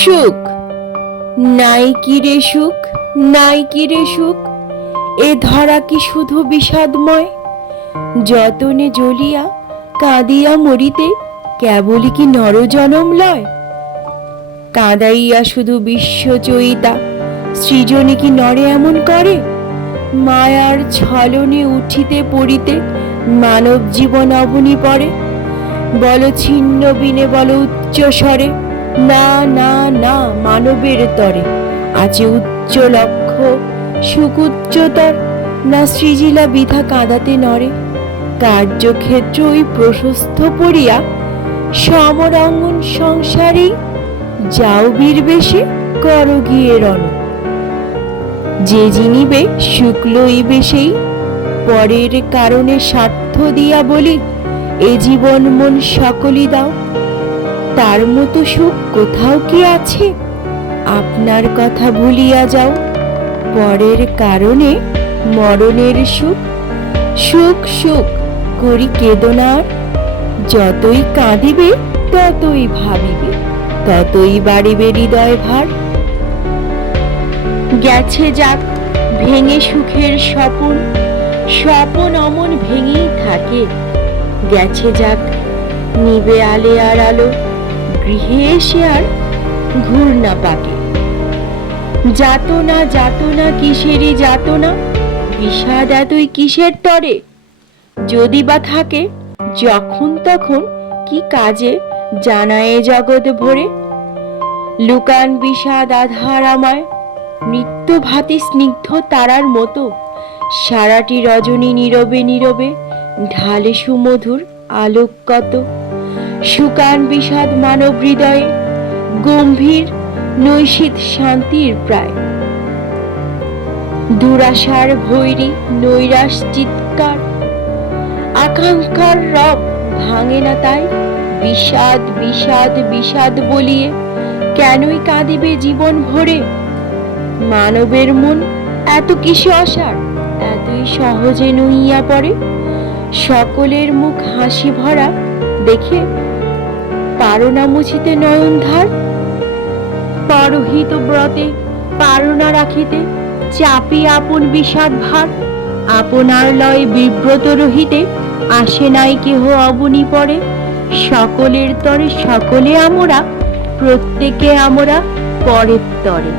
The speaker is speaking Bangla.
সুখ নাই কি রে সুখ, নাই কি রে সুখ, এ ধরা কি শুধু বিষাদময়। যতনে জ্বলিয়া কাঁদিয়া মরিতে কেবলই কি নরজনম লয়। কাঁদাইয়া শুধু বিশ্বচয়িতা সৃজনে কি নরে এমন করে। মায়ার ছলনে উঠিতে পড়িতে মানব জীবন অবনী পড়ে। বল ছিন্ন বিনে বল উচ্চ স্বরে, না না না মানবের তরে আছে উচ্চ লক্ষ্য সুখ উচ্চতর। না সৃজিলা বিধা কাঁদাতে নরে, কার্যক্ষেত্র ওই প্রশস্ত পড়িয়া সমরাঙ্গন সংসারে যাও বীর বেশে কর গিয়ে রণ। যে জিনিবে শুক্ল ইবে সেই, পরের কারণে স্বার্থ দিয়া বলি এ জীবন মন সকলই দাও। তার মতো সুখ কোথাও কি আছে, আপনার কথা ভুলিয়া যাও। পরের কারণে মরণের সুখ, সুখ সুখ করি কেদনার। যতই কাঁদিবে ততই ভাবিবে, ততই বাড়িবে হৃদয় ভার। গেছে যাক ভেঙে সুখের স্বপন, স্বপন অমন ভেঙেই থাকে। গেছে যাক নিবে আলে আর আলো, গৃহে এসে আর ঘুর না পাকে। যাতনা যাতনা কিসেরই যাতনা, বিষাদ এতই কিসের তরে। যদি বা থাকে যখন তখন কি কাজে জানায়ে জগৎ ভরে। লুকান বিষাদ আধার আমায়, মৃত্যুভাতি স্নিগ্ধ তারার মতো। সারাটি রজনী নীরবে নীরবে ঢালে সুমধুর আলোক কত। সুকান বিষাদ মানব হৃদয়ে গম্ভীর নৈশীত শান্তির প্রায়। দুরাশার ভৈরী নৈরাশ চিৎকার, আকাঙ্ক্ষার রব ভাঙে না তাই। বিষাদ বিষাদ বিষাদ বলিয়ে কেনই কাঁদিবে জীবন ভরে। মানবের মন এত কিসে অসার, এতই সহজে নুইয়া পড়ে। সকলের মুখ হাসি ভরা দেখে পারো না মুছিতে নয়ন ধার। পরহিত ব্রতে পারো না রাখিতে চাপি আপন বিষাদ ভার। আপনার লয় বিব্রত রহিতে আসে নাই কেহ অবনী পড়ে। সকলের তরে সকলে আমরা, প্রত্যেকে আমরা পরের তরে।